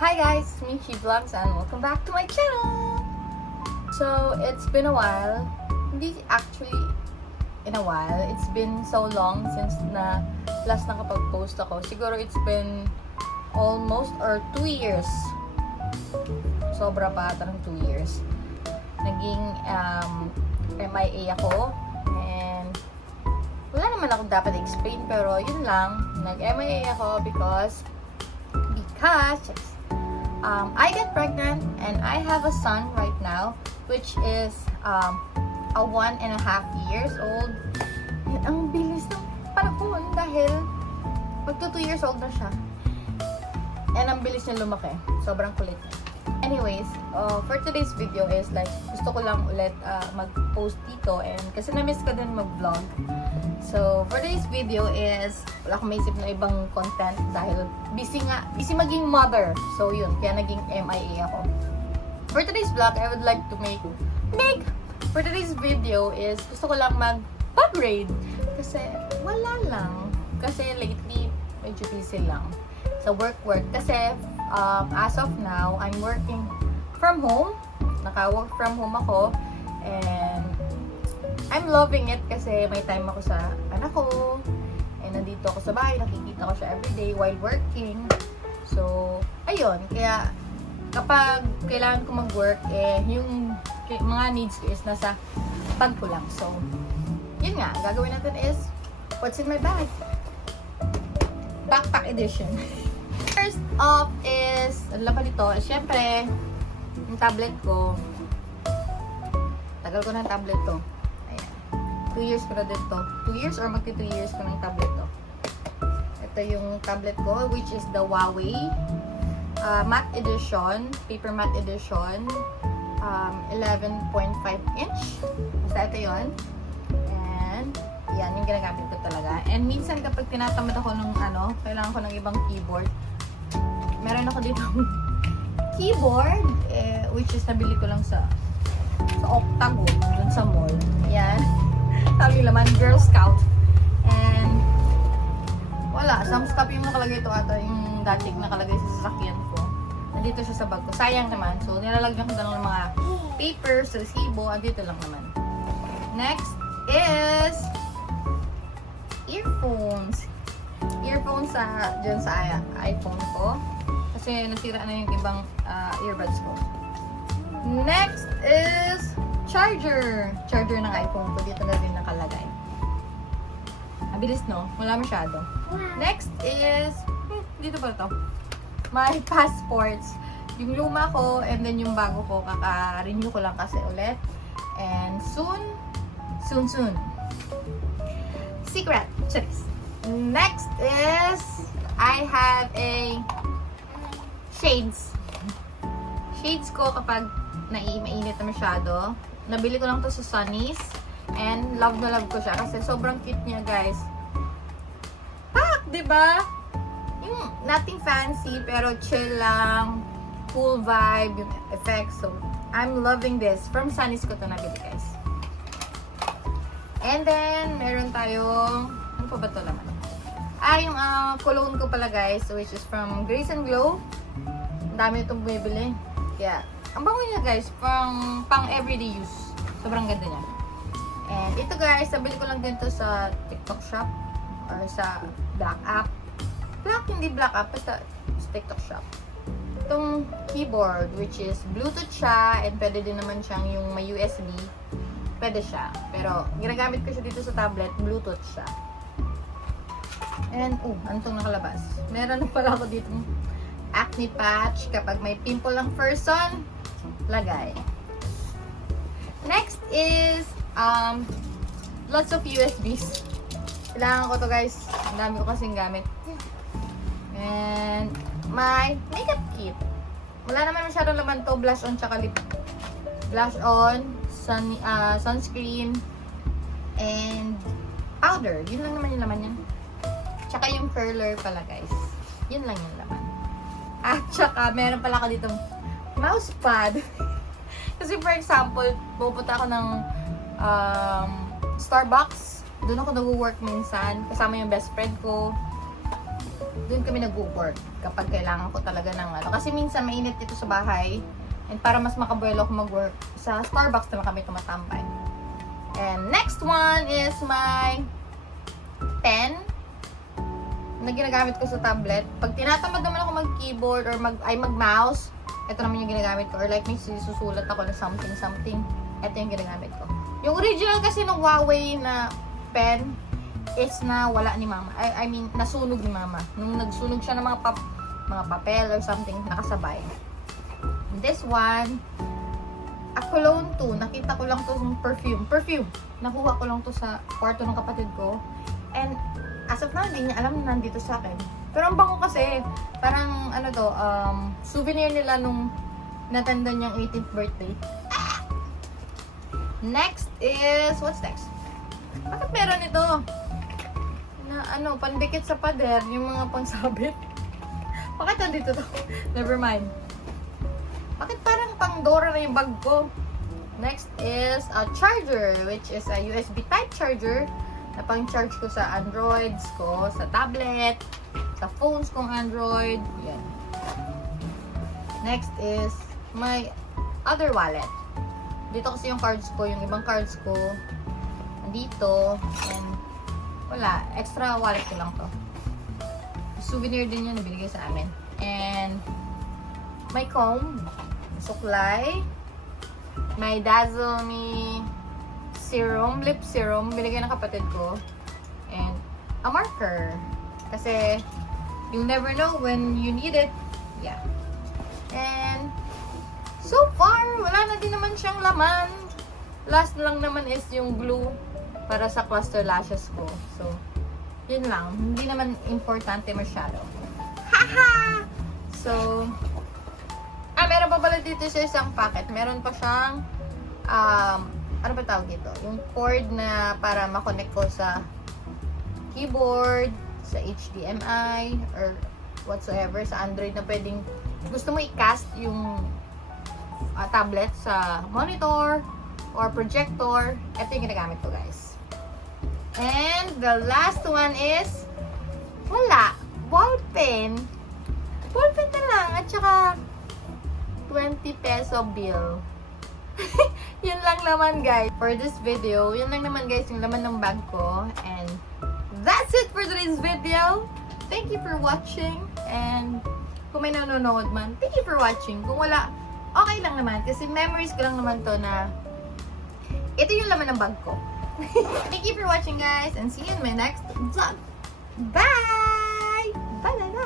Hi guys, it's me, Chi Vlogs, and welcome back to my channel! So, it's been a while. Hindi actually in a while. It's been so long since na last nakapag-post ako. Siguro it's been almost or 2 years. Sobra pa ata ng 2 years. Naging MIA ako. And wala naman ako dapat explain, pero yun lang. Nag-MIA ako because I get pregnant and I have a son right now, which is a 1.5 years old. And ang bilis ng panahon dahil magto 2 years old na siya. And ang bilis niya lumaki. Sobrang kulit niya. Anyways, for today's video is like, gusto ko lang ulit mag-post dito and kasi na-miss ko din mag-vlog. So, for today's video is, wala akong maisip na ibang content dahil busy maging mother. So, yun, kaya naging MIA ako. For today's vlog, I would like to for today's video is, gusto ko lang mag-upgrade. Kasi, wala lang. Kasi lately, medyo busy lang. Sa work. Kasi, as of now, I'm working from home. Naka-work from home ako. And, I'm loving it kasi may time ako sa anak ko. And nandito ako sa bahay, nakikita ko siya everyday while working. So, ayun. Kaya, kapag kailangan ko mag-work, yung mga needs ko is nasa bag ko lang. So, yun nga. Gagawin natin is, what's in my bag? Backpack edition. First off is, ano lang pa dito? Siyempre, yung tablet ko. Tagal ko ng tablet to. 2 years ko na din to. 2 years or magti 2 years ko ng tablet to. Ito yung tablet ko, which is the Huawei matte edition, paper matte edition, 11.5 inch. Basta ito yun. And, yan, yung ginagamit ko talaga. And minsan kapag tinatamad ako ng kailangan ko ng ibang keyboard, meron ako dito keyboard, which is nabili ko lang sa Octagon, dun sa mall. Yan. Sabi naman, Girl Scout. And, wala. Some stuff yung nakalagay ito ata, yung dating nakalagay sa sasakyan ko. Nandito siya sa bag ko. Sayang naman. So, nilalagyan ko lang ng mga papers, resibo. Andito lang naman. Next is earphones. Earphones dyan sa iPhone ko. Kasi nasira na yung ibang earbuds ko. Next is charger ng iPhone ko. Dito na din nakalagay. Mabilis, no? Wala masyado. Next is, dito pa to. My passports. Yung luma ko, and then yung bago ko, kaka-renew ko lang kasi ulit. And soon. Secret. Cheers. Next is, I have a shades. Shades ko kapag mainit na masyado. Nabili ko lang to sa Sunnies. And love na love ko siya. Kasi sobrang cute niya, guys. Pak! Diba? Yung nothing fancy, pero chill lang. Cool vibe, yung effects. So, I'm loving this. From Sunnies ko to nabili, guys. And then, meron tayong, ano pa ba to naman? Yung cologne ko pala, guys. Which is from Grace and Glow. Ang dami itong bumibili. Kaya, ang bango niya, guys, pang everyday use. Sobrang ganda niya. And ito, guys, nabili ko lang din to sa TikTok shop or sa Black app. Hindi Black app, basta sa TikTok shop. Itong keyboard, which is Bluetooth siya, and pwede din naman siyang yung may USB. Pwede siya. Pero, ginagamit ko siya dito sa tablet, Bluetooth siya. And, ano itong nakalabas? Meron na pala ako dito acne patch kapag may pimple ang person. Lagay. Next is lots of USBs. Kailangan ko to, guys. Ang dami ko kasing gamit. And my makeup kit. Wala naman masyadong laman to. Blush on tsaka lip. Blush on, sunscreen, and powder. Yun lang naman yung laman yan. Tsaka yung curler pala, guys. Yun lang yung laman. At tsaka meron pala ako ditong mousepad. Kasi for example, pupunta ako ng Starbucks. Doon ako nag-work minsan. Kasama yung best friend ko. doon kami nag-work kapag kailangan ko talaga ng ano. Kasi minsan mainit dito sa bahay. And para mas makabuelo ako mag-work, sa Starbucks naman kami tumatambay. And next one is my pen na ginagamit ko sa tablet. Pag tinatamad naman ako mag-keyboard or mag-mouse, ito naman yung ginagamit ko. Or like may susulat ako na something, ito yung ginagamit ko. Yung original kasi ng Huawei na pen is na wala ni mama. I mean, nasunog ni mama. Nung nagsunog siya ng mga papel or something, nakasabay. This one, a cologne to. Nakita ko lang to yung perfume. Nakuha ko lang to sa kwarto ng kapatid ko. And as of now, hindi niya alam na nandito sa akin. Pero ang bango kasi, parang ano to, souvenir nila nung natanda niyang 18th birthday. Next is, what's next? Bakit meron ito? Na ano, pandikit sa pader, yung mga pangsabit. Bakit nandito to? Never mind. Bakit parang pang-Dora na yung bag ko? Next is a charger, which is a USB type charger na pang-charge ko sa Androids ko, sa tablet, sa phones kong Android. Yan. Next is my other wallet. Dito kasi yung cards ko, yung ibang cards ko nandito, and wala, extra wallet ko lang to. Souvenir din yun na binigay sa amin. And my comb, suklay, my Dazzle Me serum, lip serum, binigay ng kapatid ko, and a marker. Kasi, you'll never know when you need it. Yeah. And, so far, wala na din naman siyang laman. Last lang naman is yung glue para sa cluster lashes ko. So, yun lang. Hindi naman importante masyado. Haha! So, meron pa pala dito sa isang packet. Meron pa siyang, ano ba tawag dito? Yung cord na para makonect ko sa keyboard, sa HDMI, or whatsoever, sa Android na pwedeng, gusto mo i-cast yung tablet sa monitor or projector. Ito yung ginagamit ko, guys. And the last one is, wala, ball pen. Ball pen na lang, at saka 20 peso bill. Yun lang naman, guys. For this video, yun lang naman, guys, yung laman ng bag ko. And that's it for today's video. Thank you for watching. And kung may nanonood man, thank you for watching. Kung wala, okay lang naman. Kasi memories ko lang naman to na ito yung laman ng bag ko. Thank you for watching, guys. And see you in my next vlog. Bye! Bye!